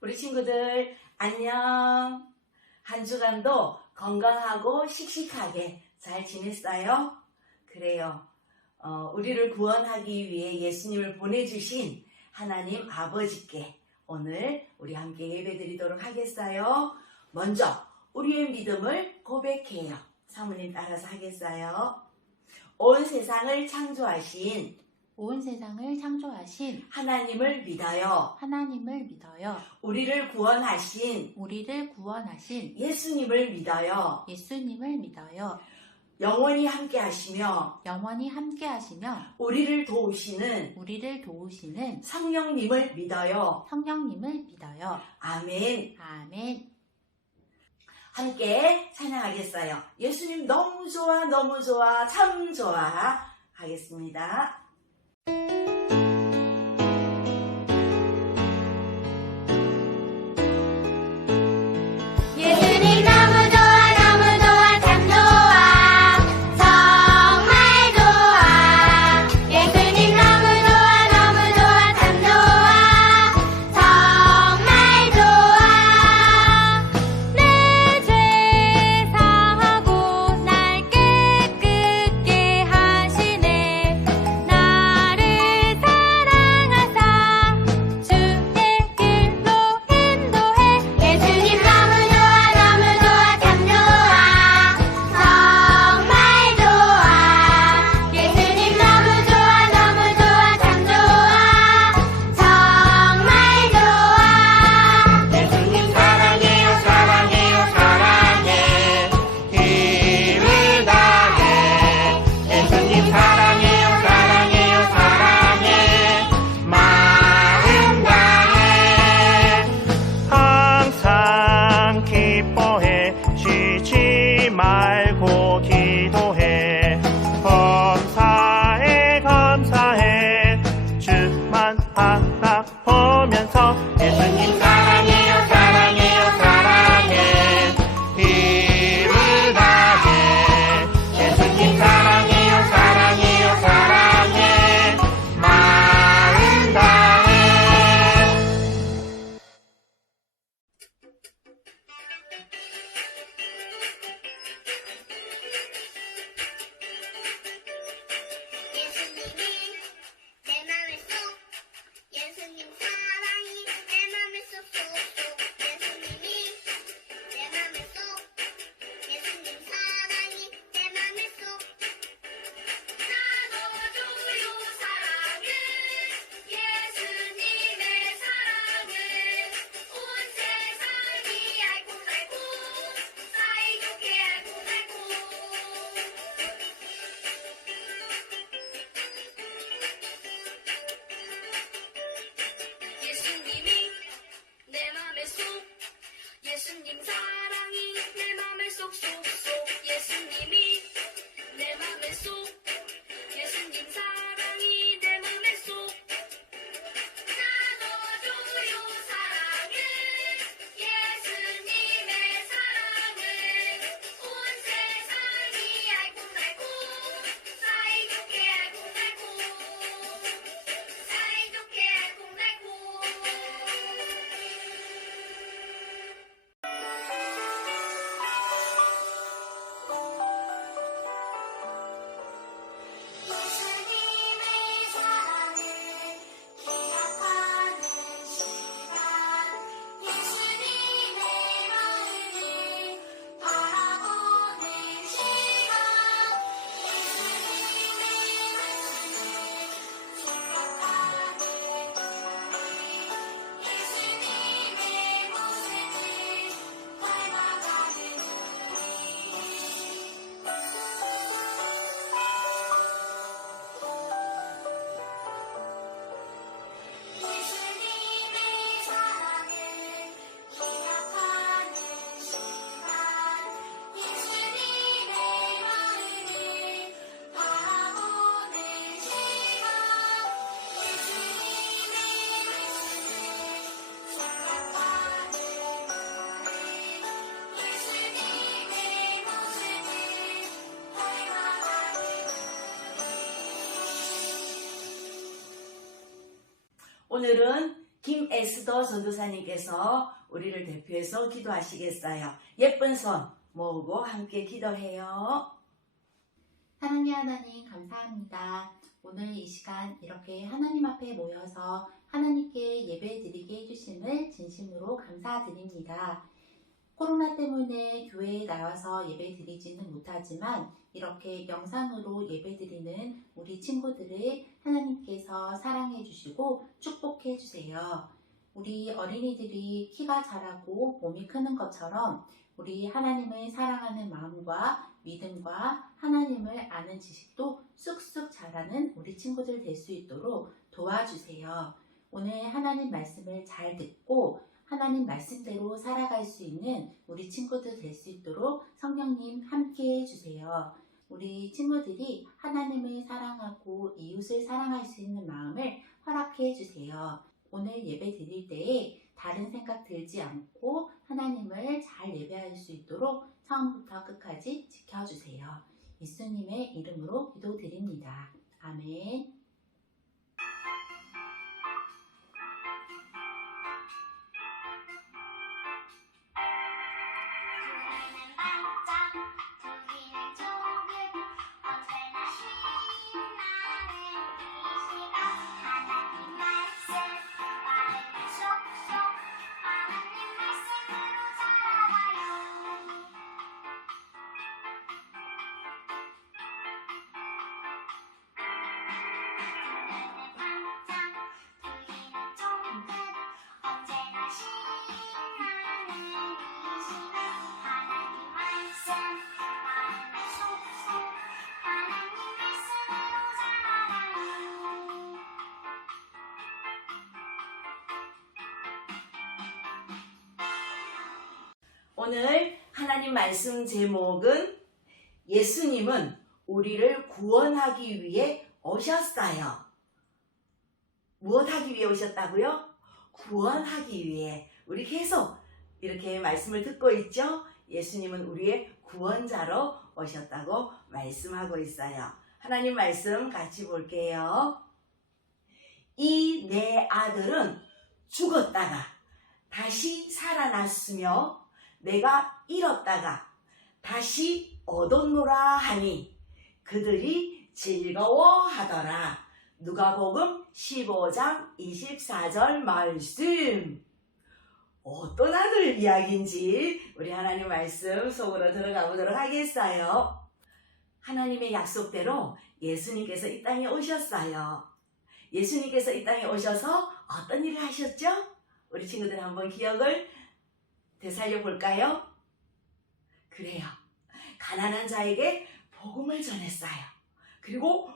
우리 친구들 안녕. 한 주간도 건강하고 씩씩하게 잘 지냈어요? 그래요. 어, 우리를 구원하기 위해 예수님을 보내주신 하나님 아버지께 오늘 우리 함께 예배드리도록 하겠어요. 먼저 우리의 믿음을 고백해요. 사모님 따라서 하겠어요. 온 세상을 창조하신 온 세상을 창조하신 하나님을 믿어요. 하나님을 믿어요. 우리를 구원하신 우리를 구원하신 예수님을 믿어요. 예수님을 믿어요. 영원히 함께 하시며 영원히 함께 하시며 우리를 도우시는 우리를 도우시는 성령님을 믿어요. 성령님을 믿어요. 아멘. 아멘. 함께 찬양하겠어요. 예수님 너무 좋아, 너무 좋아, 참 좋아. 하겠습니다. 예 오늘은 김에스더 전도사님께서 우리를 대표해서 기도하시겠어요. 예쁜 손 모으고 함께 기도해요. 사랑의 하나님 감사합니다. 오늘 이 시간 이렇게 하나님 앞에 모여서 하나님께 예배 드리게 해주심을 진심으로 감사드립니다. 코로나 때문에 교회에 나와서 예배 드리지는 못하지만 이렇게 영상으로 예배 드리는 우리 친구들을 하나님께서 사랑해 주시고 축복해 주세요. 우리 어린이들이 키가 자라고 몸이 크는 것처럼 우리 하나님을 사랑하는 마음과 믿음과 하나님을 아는 지식도 쑥쑥 자라는 우리 친구들 될 수 있도록 도와주세요. 오늘 하나님 말씀을 잘 듣고 하나님 말씀대로 살아갈 수 있는 우리 친구들 될 수 있도록 성령님 함께 해주세요. 우리 친구들이 하나님을 사랑하고 이웃을 사랑할 수 있는 마음을 허락해 주세요. 오늘 예배 드릴 때에 다른 생각 들지 않고 하나님을 잘 예배할 수 있도록 처음부터 끝까지 지켜주세요. 예수님의 이름으로 기도드립니다. 아멘. 오늘 하나님 말씀 제목은 예수님은 우리를 구원하기 위해 오셨어요. 무엇하기 위해 오셨다고요? 구원하기 위해. 우리 계속 이렇게 말씀을 듣고 있죠? 예수님은 우리의 구원자로 오셨다고 말씀하고 있어요. 하나님 말씀 같이 볼게요. 이 내 아들은 죽었다가 다시 살아났으며 내가 잃었다가 다시 얻었노라 하니 그들이 즐거워하더라. 누가복음 15장 24절 말씀. 어떤 아들 이야기인지 우리 하나님 말씀 속으로 들어가 보도록 하겠어요. 하나님의 약속대로 예수님께서 이 땅에 오셨어요. 예수님께서 이 땅에 오셔서 어떤 일을 하셨죠? 우리 친구들 한번 기억을 되살려 볼까요? 그래요. 가난한 자에게 복음을 전했어요. 그리고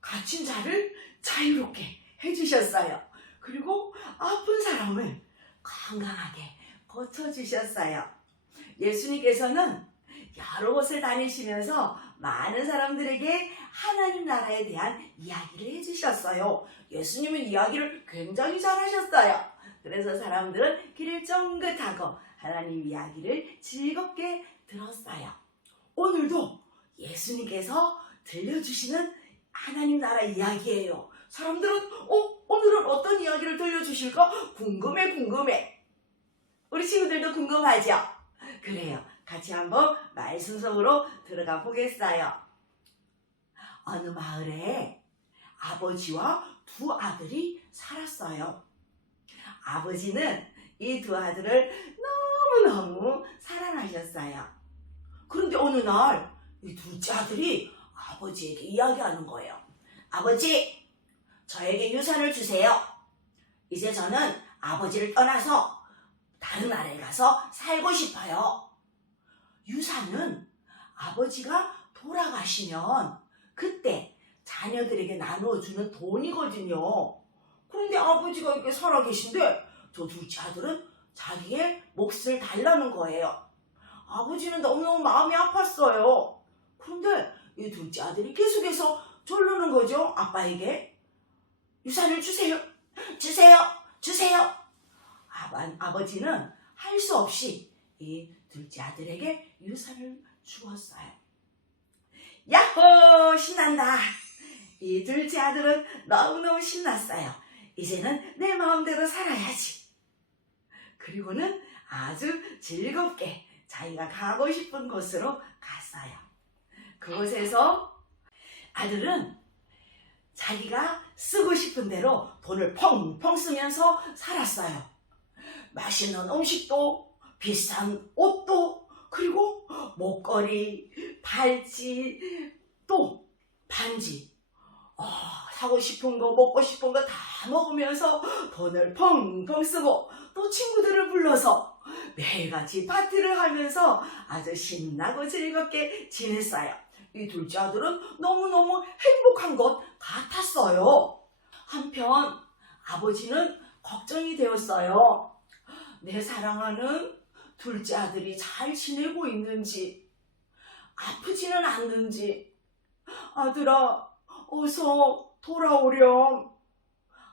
갇힌 자를 자유롭게 해주셨어요. 그리고 아픈 사람을 건강하게 고쳐주셨어요. 예수님께서는 여러 곳을 다니시면서 많은 사람들에게 하나님 나라에 대한 이야기를 해주셨어요. 예수님은 이야기를 굉장히 잘하셨어요. 그래서 사람들은 길을 쫑긋하고 하나님 이야기를 즐겁게 들었어요. 오늘도 예수님께서 들려주시는 하나님 나라 이야기예요. 사람들은 어 오늘은 어떤 이야기를 들려주실까 궁금해 궁금해. 우리 친구들도 궁금하죠? 그래요. 같이 한번 말씀 속으로 들어가 보겠어요. 어느 마을에 아버지와 두 아들이 살았어요. 아버지는 이 두 아들을 너무너무 사랑하셨어요. 그런데 어느 날 이 둘째 아들이 아버지에게 이야기하는 거예요. 아버지, 저에게 유산을 주세요. 이제 저는 아버지를 떠나서 다른 나라에 가서 살고 싶어요. 유산은 아버지가 돌아가시면 그때 자녀들에게 나누어주는 돈이거든요. 그런데 아버지가 이렇게 살아계신데 저 둘째 아들은 자기의 몫을 달라는 거예요. 아버지는 너무너무 마음이 아팠어요. 그런데 이 둘째 아들이 계속해서 졸르는 거죠. 아빠에게. 유산을 주세요. 주세요. 주세요. 아바, 아버지는 할 수 없이 이 둘째 아들에게 유산을 주었어요. 야호! 신난다. 이 둘째 아들은 너무너무 신났어요. 이제는 내 마음대로 살아야지. 그리고는 아주 즐겁게 자기가 가고 싶은 곳으로 갔어요. 그곳에서 아들은 자기가 쓰고 싶은 대로 돈을 펑펑 쓰면서 살았어요. 맛있는 음식도, 비싼 옷도, 그리고 목걸이, 팔찌, 또 반지. 아, 사고 싶은 거, 먹고 싶은 거 다 먹으면서 돈을 펑펑 쓰고 또 친구들을 불러서 매일같이 파티를 하면서 아주 신나고 즐겁게 지냈어요. 이 둘째 아들은 너무너무 행복한 것 같았어요. 한편 아버지는 걱정이 되었어요. 내 사랑하는 둘째 아들이 잘 지내고 있는지, 아프지는 않는지, 아들아, 어서 돌아오렴.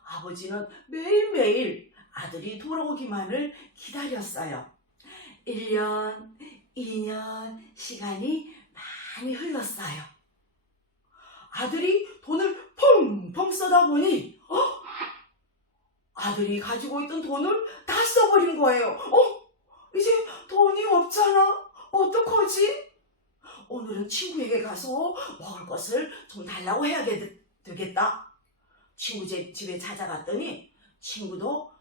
아버지는 매일매일 아들이 돌아오기만을 기다렸어요. 1년, 2년, 시간이 많이 흘렀어요. 아들이 돈을 펑펑 써다 보니, 어? 아들이 가지고 있던 돈을 다 써버린 거예요. 어? 이제 돈이 없잖아. 어떡하지? 오늘은 친구에게 가서 먹을 것을 좀 달라고 해야 되, 되겠다. 친구 집, 집에 찾아갔더니 친구도 어?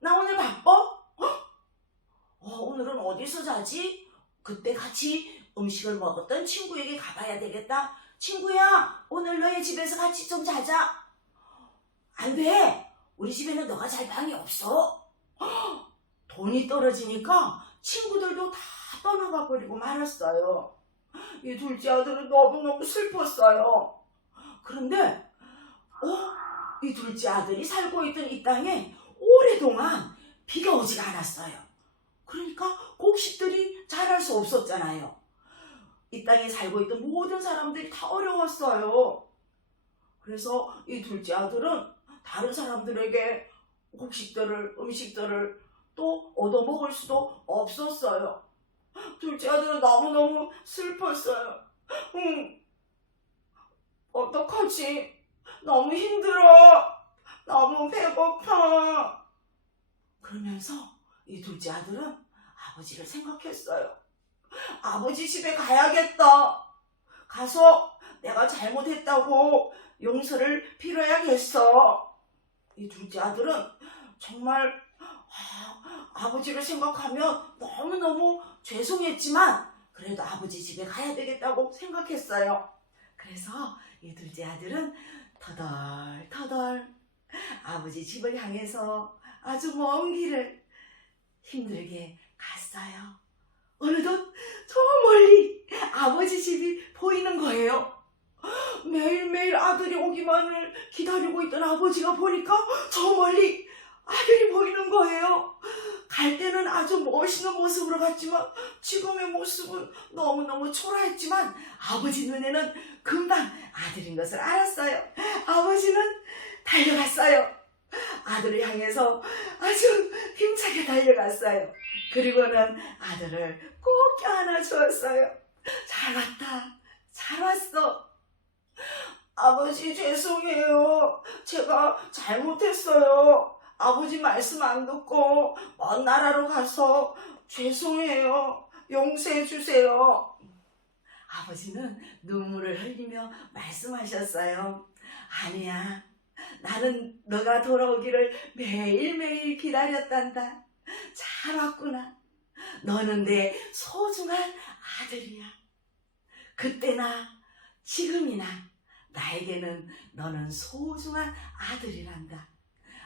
나 오늘 바빠? 어? 어, 오늘은 어디서 자지? 그때 같이 음식을 먹었던 친구에게 가봐야 되겠다. 친구야, 오늘 너의 집에서 같이 좀 자자. 안 돼. 우리 집에는 너가 잘 방이 없어. 헉, 돈이 떨어지니까 친구들도 다 떠나가 버리고 말았어요. 이 둘째 아들은 너무너무 슬펐어요. 그런데, 어? 이 둘째 아들이 살고 있던 이 땅에 오랫동안 비가 오지가 않았어요. 그러니까 곡식들이 자랄 수 없었잖아요. 이 땅에 살고 있던 모든 사람들이 다 어려웠어요. 그래서 이 둘째 아들은 다른 사람들에게 곡식들을, 음식들을 또 얻어먹을 수도 없었어요. 둘째 아들은 너무너무 슬펐어요. 응. 어떡하지? 너무 힘들어. 너무 배고파. 그러면서 이 둘째 아들은 아버지를 생각했어요. 아버지 집에 가야겠다. 가서 내가 잘못했다고 용서를 빌어야겠어. 이 둘째 아들은 정말 아, 아버지를 생각하면 너무너무 죄송했지만 그래도 아버지 집에 가야 되겠다고 생각했어요. 그래서 이 둘째 아들은 터덜터덜 아버지 집을 향해서 아주 먼 길을 힘들게 갔어요. 어느덧 저 멀리 아버지 집이 보이는 거예요. 매일매일 아들이 오기만을 기다리고 있던 아버지가 보니까 저 멀리 아들이 보이는 거예요. 갈 때는 아주 멋있는 모습으로 갔지만 지금의 모습은 너무너무 초라했지만 아버지 눈에는 금방 아들인 것을 알았어요. 아버지는 달려갔어요. 아들을 향해서 아주 힘차게 달려갔어요. 그리고는 아들을 꼭 껴안아 주었어요. 잘 왔다. 잘 왔어. 아버지 죄송해요. 제가 잘못했어요. 아버지 말씀 안 듣고 먼 나라로 가서 죄송해요. 용서해 주세요. 아버지는 눈물을 흘리며 말씀하셨어요. 아니야. 나는 너가 돌아오기를 매일매일 기다렸단다. 잘 왔구나. 너는 내 소중한 아들이야. 그때나 지금이나 나에게는 너는 소중한 아들이란다.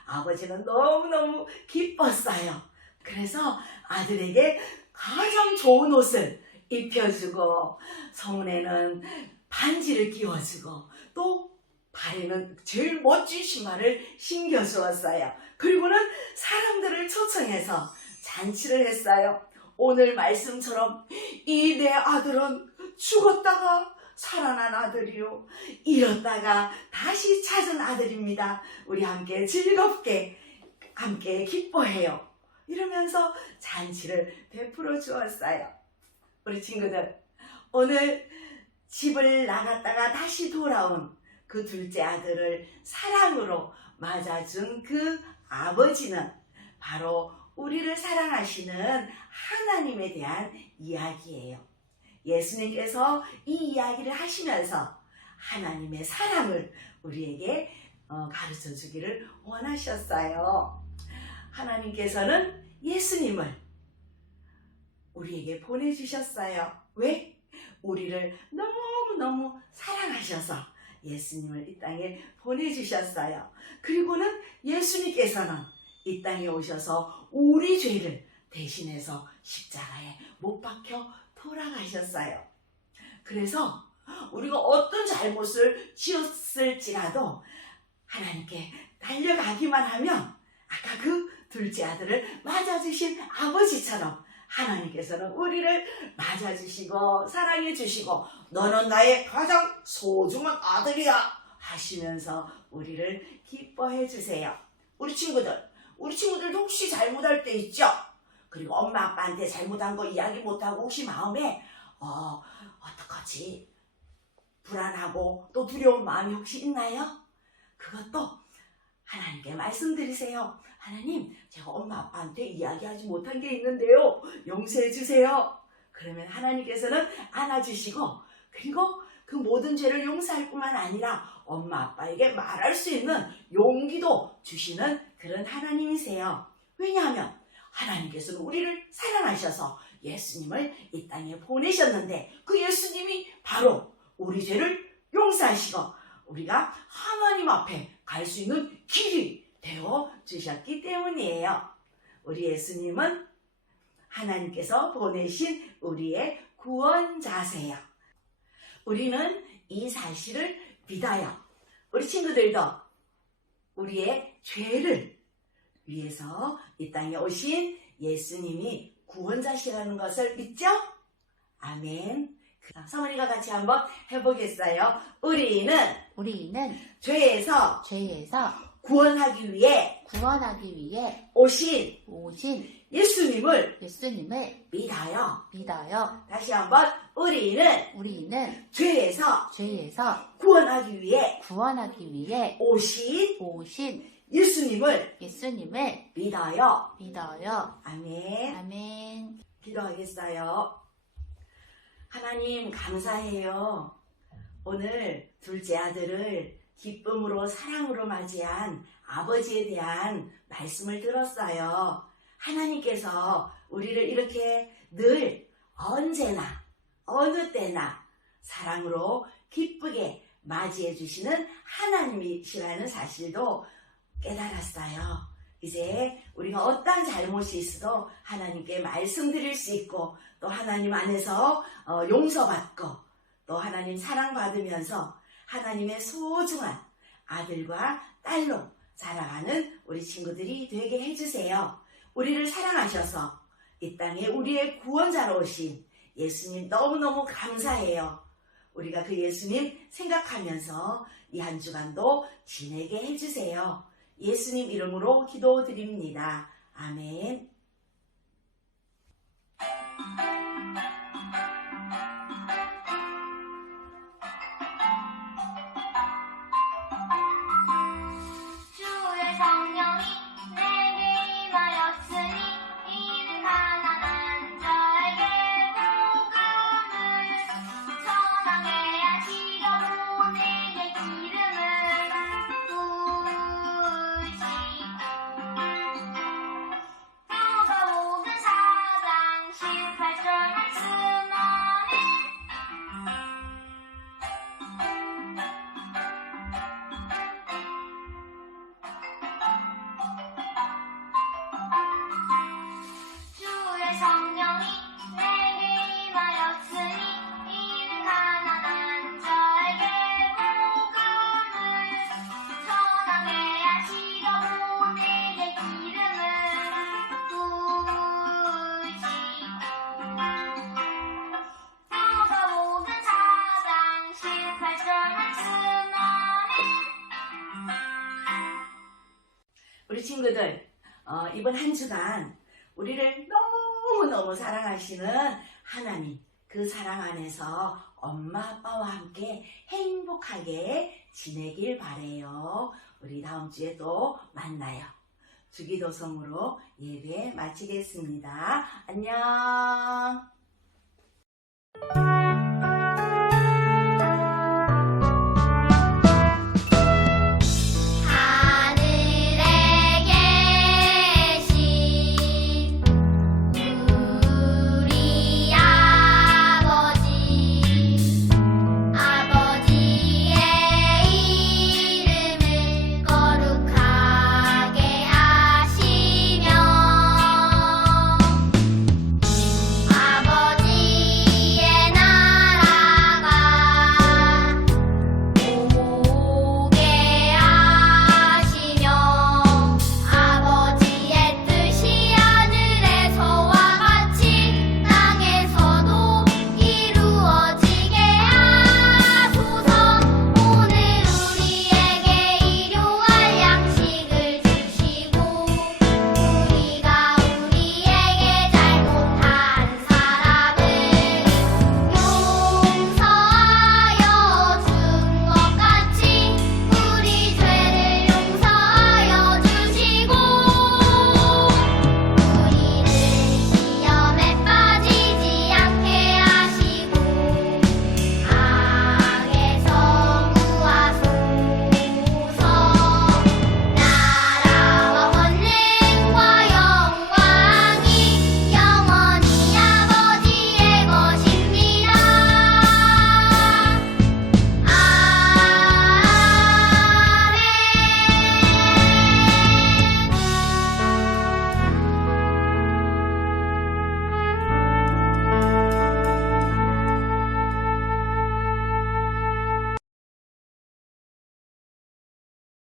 아버지는 너무너무 기뻤어요. 그래서 아들에게 가장 좋은 옷을 입혀주고 손에는 반지를 끼워주고 또 발에는 제일 멋진 신발을 신겨 주었어요. 그리고는 사람들을 초청해서 잔치를 했어요. 오늘 말씀처럼 이 내 아들은 죽었다가 살아난 아들이요. 잃었다가 다시 찾은 아들입니다. 우리 함께 즐겁게 함께 기뻐해요. 이러면서 잔치를 베풀어 주었어요. 우리 친구들, 오늘 집을 나갔다가 다시 돌아온 그 둘째 아들을 사랑으로 맞아준 그 아버지는 바로 우리를 사랑하시는 하나님에 대한 이야기예요. 예수님께서 이 이야기를 하시면서 하나님의 사랑을 우리에게 어, 가르쳐 주기를 원하셨어요. 하나님께서는 예수님을 우리에게 보내주셨어요. 왜? 우리를 너무너무 사랑하셔서 예수님을 이 땅에 보내주셨어요. 그리고는 예수님께서는 이 땅에 오셔서 우리 죄를 대신해서 십자가에 못 박혀 돌아가셨어요. 그래서 우리가 어떤 잘못을 지었을지라도 하나님께 달려가기만 하면 아까 그 둘째 아들을 맞아주신 아버지처럼 하나님께서는 우리를 맞아주시고 사랑해주시고 너는 나의 가장 소중한 아들이야 하시면서 우리를 기뻐해 주세요. 우리 친구들, 우리 친구들도 혹시 잘못할 때 있죠? 그리고 엄마 아빠한테 잘못한 거 이야기 못하고 혹시 마음에 어 어떡하지? 불안하고 또 두려운 마음이 혹시 있나요? 그것도 하나님께 말씀드리세요. 하나님, 제가 엄마 아빠한테 이야기하지 못한 게 있는데요. 용서해 주세요. 그러면 하나님께서는 안아주시고 그리고 그 모든 죄를 용서할 뿐만 아니라 엄마 아빠에게 말할 수 있는 용기도 주시는 그런 하나님이세요. 왜냐하면 하나님께서는 우리를 사랑하셔서 예수님을 이 땅에 보내셨는데 그 예수님이 바로 우리 죄를 용서하시고 우리가 하나님 앞에 갈 수 있는 길이 되어 주셨기 때문이에요. 우리 예수님은 하나님께서 보내신 우리의 구원자세요. 우리는 이 사실을 믿어요. 우리 친구들도 우리의 죄를 위해서 이 땅에 오신 예수님이 구원자시라는 것을 믿죠? 아멘. 성은이가 같이 한번 해보겠어요. 우리는 우리는 죄에서 죄에서 구원하기 위해 구원하기 위해 오신 오신 예수님을 예수님을 믿어요. 믿어요. 다시 한번 우리는 우리는 죄에서 죄에서 구원하기 위해 구원하기 위해 오신 오신 예수님을 예수님을 믿어요. 믿어요. 아멘. 아멘. 기도하겠어요. 하나님 감사해요. 오늘 둘째 아들을 기쁨으로 사랑으로 맞이한 아버지에 대한 말씀을 들었어요. 하나님께서 우리를 이렇게 늘 언제나 어느 때나 사랑으로 기쁘게 맞이해 주시는 하나님이시라는 사실도 깨달았어요. 이제 우리가 어떠한 잘못이 있어도 하나님께 말씀드릴 수 있고 또 하나님 안에서 어, 용서받고 또 하나님 사랑받으면서 하나님의 소중한 아들과 딸로 살아가는 우리 친구들이 되게 해주세요. 우리를 사랑하셔서 이 땅에 우리의 구원자로 오신 예수님 너무너무 감사해요. 우리가 그 예수님 생각하면서 이 한 주간도 지내게 해주세요. 예수님 이름으로 기도드립니다. 아멘. 이번 한 주간 우리를 너무너무 사랑하시는 하나님, 그 사랑 안에서 엄마 아빠와 함께 행복하게 지내길 바래요. 우리 다음 주에 또 만나요. 주기도성으로 예배 마치겠습니다. 안녕.